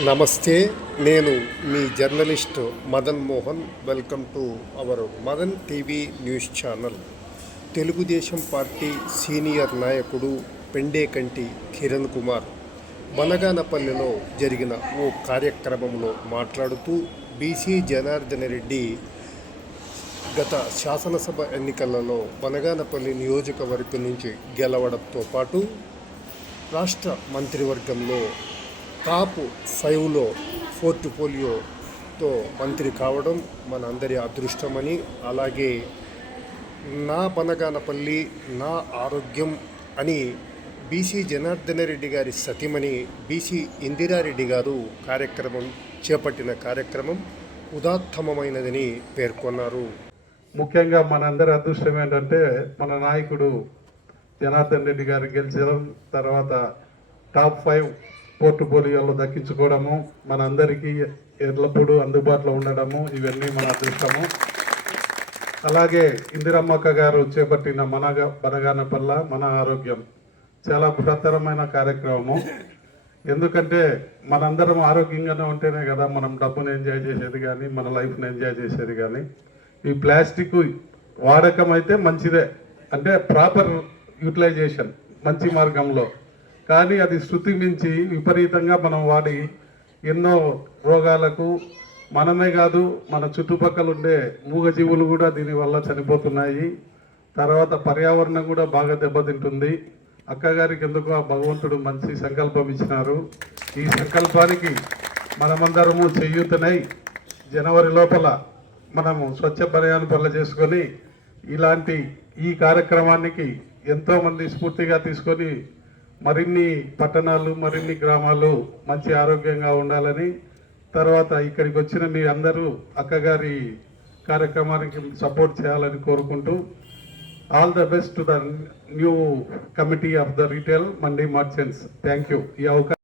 నమస్తే నేను మీ journalist Madan Mohan. Welcome to our Madan TV news channel. Telugu Desam party senior నాయకుడు పెండేకంటి కిరణ్ కుమార్ బనగానపల్లిలో జరిగిన ఓ కార్యక్రమంలో మాట్లాడుతూ బీసీ జనార్దన రెడ్డి గత శాసనసభ ఎన్నికలలో బనగానపల్లి నియోజకవర్గం నుంచి గెలవడంతో పాటు రాష్ట్ర మంత్రివర్గంలో టాప్ ఫైవ్లో పోర్ట్ఫోలియోతో మంత్రి కావడం మన అందరి అదృష్టమని అలాగే నా పనగానపల్లి నా ఆరోగ్యం అని బీసీ జనార్దన రెడ్డి గారి సతీమణి బీసీ ఇందిరారెడ్డి గారు కార్యక్రమం చేపట్టిన కార్యక్రమం ఉదాత్తమమైనదని పేర్కొన్నారు. ముఖ్యంగా మనందరి అదృష్టం ఏంటంటే మన నాయకుడు జనార్దన్ రెడ్డి గారు గెలిచడం తర్వాత టాప్ ఫైవ్ పోర్టుపోలియోలో దక్కించుకోవడము మనందరికీ ఎల్లప్పుడూ అందుబాటులో ఉండడము ఇవన్నీ మన అదృష్టము. అలాగే ఇందిరమ్మక్క గారు చేపట్టిన మన బనగానపల్ల మన ఆరోగ్యం చాలా బృహత్తరమైన కార్యక్రమము. ఎందుకంటే మనందరం ఆరోగ్యంగానే ఉంటేనే కదా మనం డబ్బును ఎంజాయ్ చేసేది కానీ మన లైఫ్ని ఎంజాయ్ చేసేది కానీ ఈ ప్లాస్టిక్ వాడకం అయితే మంచిదే. అంటే ప్రాపర్ యూటిలైజేషన్ మంచి మార్గంలో. కానీ అది శృతి మించి విపరీతంగా మనం వాడి ఎన్నో రోగాలకు మనమే కాదు మన చుట్టుపక్కల ఉండే మూగజీవులు కూడా దీనివల్ల చనిపోతున్నాయి. తర్వాత పర్యావరణం కూడా బాగా దెబ్బతింటుంది. అక్కగారికి ఎందుకు ఆ భగవంతుడు మంచి సంకల్పం ఇచ్చినారు? ఈ సంకల్పానికి మనమందరము చేయూతనై జనవరి లోపల మనము స్వచ్ఛ పర్యాణ పనులు చేసుకొని ఇలాంటి ఈ కార్యక్రమానికి ఎంతోమంది స్ఫూర్తిగా తీసుకొని మరిన్ని పట్టణాలు మరిన్ని గ్రామాలు మంచి ఆరోగ్యంగా ఉండాలని తర్వాత ఇక్కడికి వచ్చిన మీ అందరూ అక్కగారి కార్యక్రమానికి సపోర్ట్ చేయాలని కోరుకుంటూ all the best to the new committee of the retail mandi merchants. Thank you ఈ అవకాశం